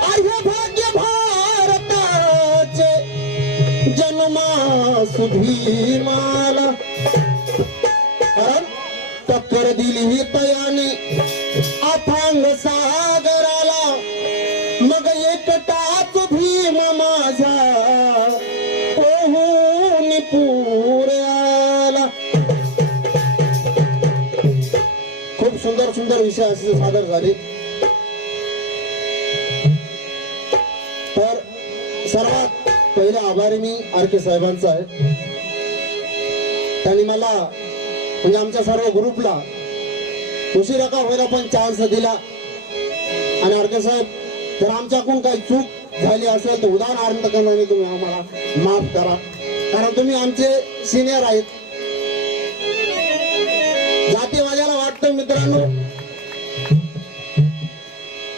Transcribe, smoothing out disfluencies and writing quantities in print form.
आहे भाग्य भारताचे जन्मास भीमाला टक्कर दिली ही तयाने अथांग सागराला मग एकटाच भीम माझा पोहून पुऱ्याला. खूप सुंदर सुंदर विषय असे सादर झाले. तर सर्वात पहिला आभारी मी आरके साहेबांचा आहे. त्यांनी मला म्हणजे आमच्या सर्व ग्रुपला उशिरा का होईना पण चान्स दिला. आणि आरके साहेब जर आमच्याकडून काही चूक झाली असेल तर उदाहरणार्थ तुम्ही आम्हाला माफ करा, कारण तुम्ही आमचे सिनियर आहेत. जातीवाद्याला वाटतं मित्रांनो